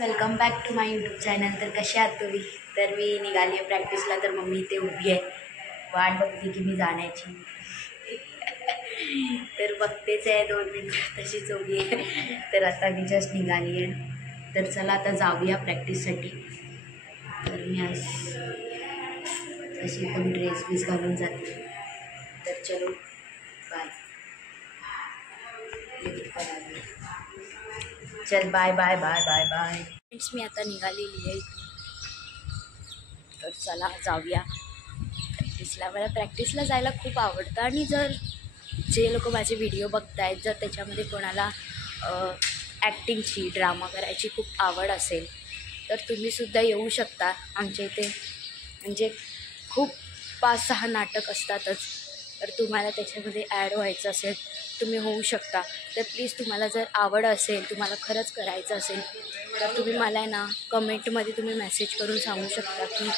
Welcome back to my YouTube channel. तर कशा आहात तुम्ही? तर मी निघाली आहे प्रॅक्टिसला. तर मम्मी इथे उभी आहे, वाट बघते की मी जाण्याची. तर बघतेच आहे 2 मिनिटं तशीच उभी आहे. तर आता मी जस्ट निघाली आहे. तर चला आता जाऊया प्रॅक्टिससाठी. तर मी आज अशी एकदम ड्रेस बीस घालून जाते. तर चलो बाय. चल bye bye bye bye bye. Friends मी आता निघालेली आहे. तर चला जाऊया प्रॅक्टिसला. मला प्रॅक्टिसला जायला खूप आवडतं आणि जर जे लोक माझे व्हिडिओ बघतायत, जर त्याच्यामध्ये कोणाला ॲक्टिंगची, ड्रामा करायची खूप आवड असेल तर तुम्हीसुद्धा येऊ शकता आमच्या इथे. म्हणजे खूप 5-6 नाटक असतातच. तर तुम्हाला त्याच्यामध्ये ॲड व्हायचं असेल तुम्ही होऊ शकता. तर प्लीज तुम्हाला जर आवड असेल, तुम्हाला खरंच करायचं असेल तर तुम्ही मला ना कमेंटमध्ये तुम्ही मेसेज करून सांगू शकता की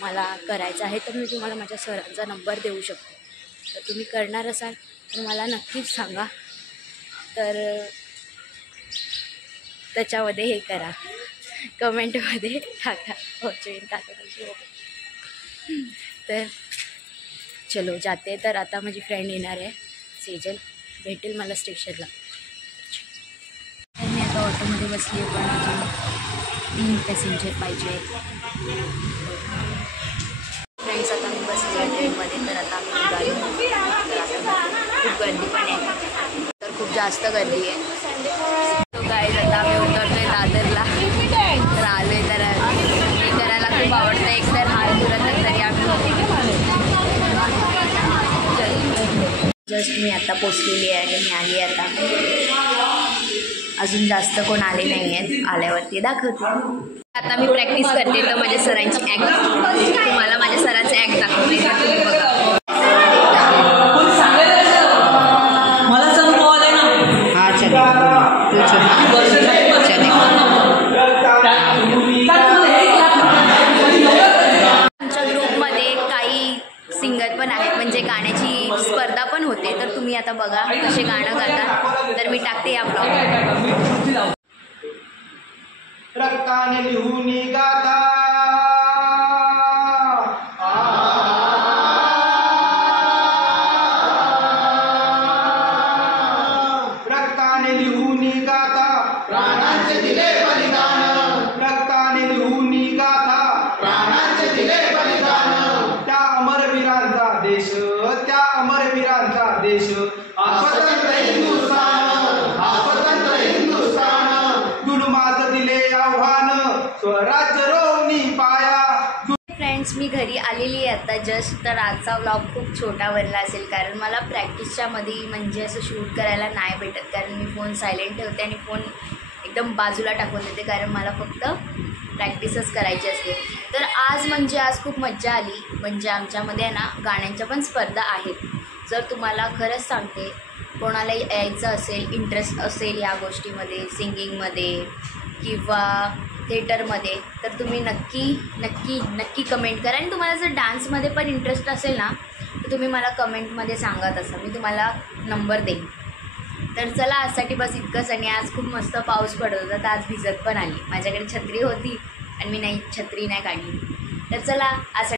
मला करायचं आहे. तर मी तुम्हाला माझ्या सरांचा नंबर देऊ शकतो. तर तुम्ही करणार असाल तर मला नक्कीच सांगा. तर त्याच्यामध्ये हे करा, कमेंटमध्ये टाका जॉईन टाका. तर चलो जाते. तर आता माझी फ्रेंड येणार आहे सेजल, भेटेल मला स्टेशनला. मी आता ऑटोमध्ये बसली आहे, पण अजून 3 पॅसेंजर पाहिजे. फ्रेंड्स आता मी बसली आहे ट्रेनमध्ये. तर आता आम्ही निघालो. तर आता खूप गर्दी पण आहे, तर खूप जास्त गर्दी आहे. तो गाईज आता आम्ही उतरतो आहे दादरला. तर आलो आहे. तर हे करायला खूप आवडतं. एक तर हात दुरत तरी आम्ही जस्ट मी आता पोचलेली आहे आणि मी आली आता. अजून जास्त कोण आले नाही आहेत. आल्यावरती दाखवते. आता मी प्रॅक्टिस करते तर माझ्या सरांची ॲक्ट, तुम्हाला माझ्या सरांचं ॲक्ट दाखवते. तर तुम्ही बघा. हां चले आमच्या ग्रुपमध्ये काही सिंगर पण आहेत, म्हणजे गाण्याची स्पर्धा पण होते. तर तुम्ही आता बघा कसे गाणं गातात. तर मी टाकते या ब्लॉग. रक्ताने लिहून गाथा, रक्ताने लिहून गाथा, प्राणांचे दिले बलिदान. रक्ताने लिहून गाथा, प्राणांचे दिले बलिदान. त्या अमरवीरांचा देश, त्या अमरवीरांचा देश, स्वतंत्र हिंदुस्थान, स्वतंत्र हिंदुस्थान. जुलुमात दिले आव्हान, स्वराज्य रोवणी पाया. फ्रेंड्स मी घरी आलेली आहे आता जस्ट. तर आजचा व्लॉग खूप छोटा बनला असेल, कारण मला प्रॅक्टिसच्या मध्ये म्हणजे असं शूट करायला नाही भेटत. कारण मी फोन सायलेंट ठेवते आणि फोन एकदम बाजूला टाकून देते, कारण मला फक्त प्रॅक्टिसच करायची असते. तर आज खूप मज्जा आली. म्हणजे आमच्यामध्ये ना गाण्यांच्या पण स्पर्धा आहेत. जर तुम्हाला खरंच सांगते कोणाला यायचं असेल, इंटरेस्ट असेल या गोष्टीमध्ये, सिंगिंगमध्ये किंवा थिएटरमध्ये, तर तुम्ही नक्की नक्की नक्की कमेंट करा. आणि तुम्हाला जर डान्समध्ये पण इंटरेस्ट असेल ना तर तुम्ही मला कमेंटमध्ये सांगा, तसं मी तुम्हाला नंबर देईन. तर चला आजसाठी बस इतकंच. आणि आज खूप मस्त पाऊस पडत होता, तर आज भिजत पण आली. माझ्याकडे छत्री होती आणि मी छत्री नाही काढली. तर चला आज